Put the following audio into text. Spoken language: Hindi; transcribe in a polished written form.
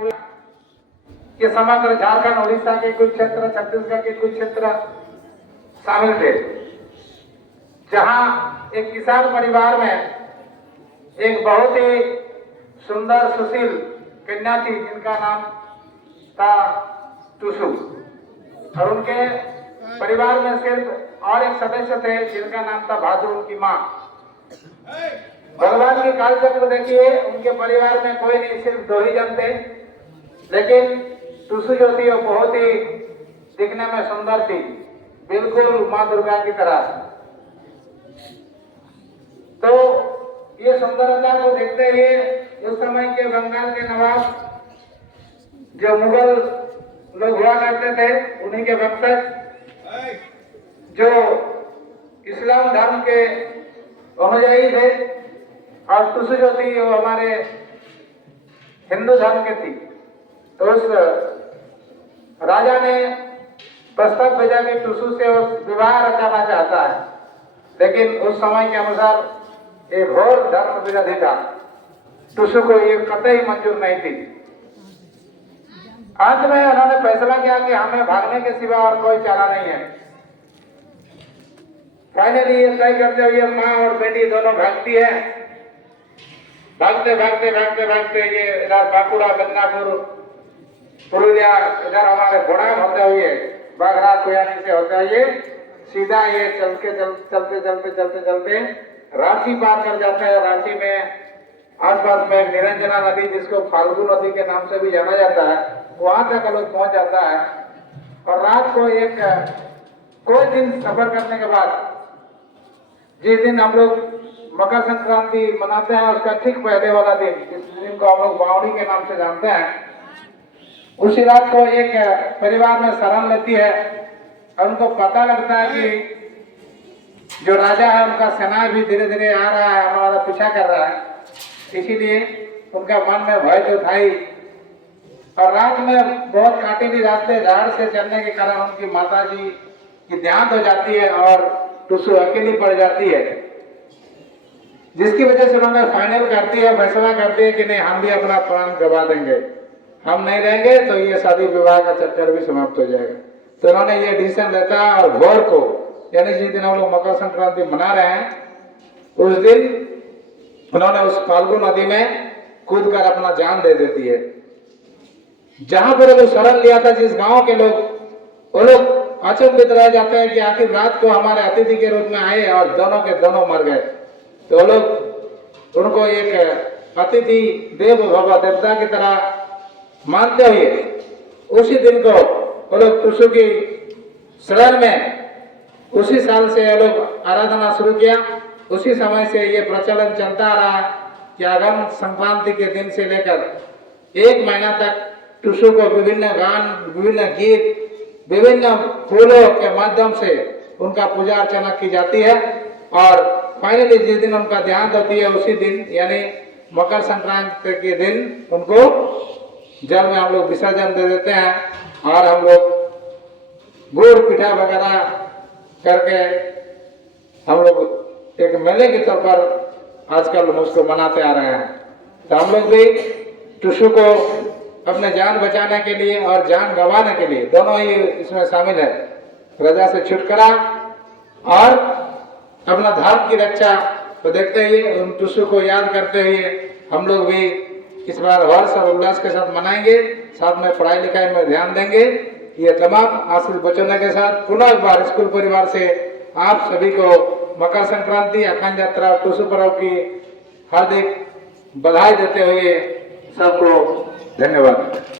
पूरे के समग्र झारखंड, उड़ीसा के कुछ क्षेत्र, छत्तीसगढ़ के कुछ क्षेत्र शामिल थे। जहां एक किसान परिवार में एक बहुत ही सुंदर सुशील कन्या थी जिनका नाम था टुसु, और उनके परिवार में सिर्फ और एक सदस्य थे जिनका नाम था भादु, उनकी माँ। भगवान की कालचक्र देखिए, उनके परिवार में कोई नहीं, सिर्फ 2 ही जन थे, लेकिन टुसु जो थी वो बहुत ही दिखने में सुंदर थी, बिल्कुल माँ दुर्गा की तरह। तो ये सुंदरता को देखते हुए उस समय के बंगाल के नवाब जो मुगल लोग हुआ करते थे, उन्हीं के वंशज जो इस्लाम धर्म के अनुयायी थे, और टुसु जो थी वो हमारे हिंदू धर्म के थी। तो उस राजा ने प्रस्ताव भेजा कि टुसु से उस विवाह रचाना चाहता है, लेकिन उस समय के अनुसार ये घोर धर्म विरोधी था, टुसु को ये कतई मंजूर नहीं थी। अंत में उन्होंने फैसला किया कि हमें भागने के सिवा और कोई चारा नहीं है। फाइनली ये तय करते हुए माँ और बेटी दोनों भागती है। भागते भागते भागते भागते ये इधर बांकुड़ा, बदनापुर, पुरुलिया, इधर हमारे घोड़ाम होते हुए बागरा, कुयानी से होते हुए सीधा ये चलते चलते चलते चलते रांची पार कर जाते हैं। रांची में आसपास में निरंजना नदी, जिसको फाल्गु नदी के नाम से भी जाना जाता है, वहां तक लोग पहुंच जाता है। और रात को एक कोई दिन सफर करने के बाद, जिस दिन हम लोग मकर संक्रांति मनाते हैं, उसका ठीक पहले वाला दिन, जिस दिन को हम लोग बावड़ी के नाम से जानते हैं, उसी रात को एक परिवार में शरण लेती है और उनको पता लगता है कि जो राजा है उनका सेना भी धीरे धीरे आ रहा है, हमारा पीछा कर रहा है। इसीलिए उनका मन में भय तो था ही, और रात में बहुत काटेली रास्ते झाड़ से चलने के कारण उनकी माता जी की देहांत हो जाती है और टुसु अकेली पड़ जाती है, जिसकी वजह से उन्होंने फाइनल करती है, फैसला करती है कि नहीं, हम भी अपना प्राण गवा देंगे, हम नहीं रहेंगे तो ये शादी विवाह का चक्कर भी समाप्त हो जाएगा। तो उन्होंने ये डिसीजन लेता है, और भोर को, यानी जिस दिन हम लोग मकर संक्रांति मना रहे हैं, उस दिन उन्होंने उस फाल्गु नदी में कूद कर अपना जान दे देती है। जहां पर वो शरण लिया था जिस गांव के लोग, वो लोग अचंभित रह जाते हैं कि आखिर रात को हमारे अतिथि के रूप में आए और दोनों के दोनों मर गए। तो वो लोग उनको एक अतिथि देव भव, देवता की तरह मानते हुए उसी दिन को वो लोग टुसु की शरण में उसी साल से वो लोग आराधना शुरू किया। उसी समय से ये प्रचलन चलता आ रहा कि आगम संक्रांति के दिन से लेकर 1 महीना तक टुसु को विभिन्न गान, विभिन्न गीत, विभिन्न फूलों के माध्यम से उनका पूजा अर्चना की जाती है। और फाइनली जिस दिन उनका देहांत होती है, उसी दिन यानी मकर संक्रांति के दिन उनको जल में हम लोग विसर्जन दे देते हैं, और हम लोग गुड़ पिठा वगैरह करके हम लोग एक मेले के तौर पर आजकल उसको मनाते आ रहे हैं। तो हम लोग भी टुसु को अपने जान बचाने के लिए और जान गंवाने के लिए, दोनों ही इसमें शामिल है, प्रजा से छुटकारा और अपना धर्म की रक्षा को देखते हुए, उन टुसु को याद करते हुए हम लोग भी इस बार हर्ष और उल्लास के साथ मनाएंगे। साथ में पढ़ाई लिखाई में ध्यान देंगे। ये तमाम आशीष बचने के साथ पुनः एक बार स्कूल परिवार से आप सभी को मकर संक्रांति, अखंड यात्रा, टुसु पर्व की हार्दिक बधाई देते हुए सबको धन्यवाद।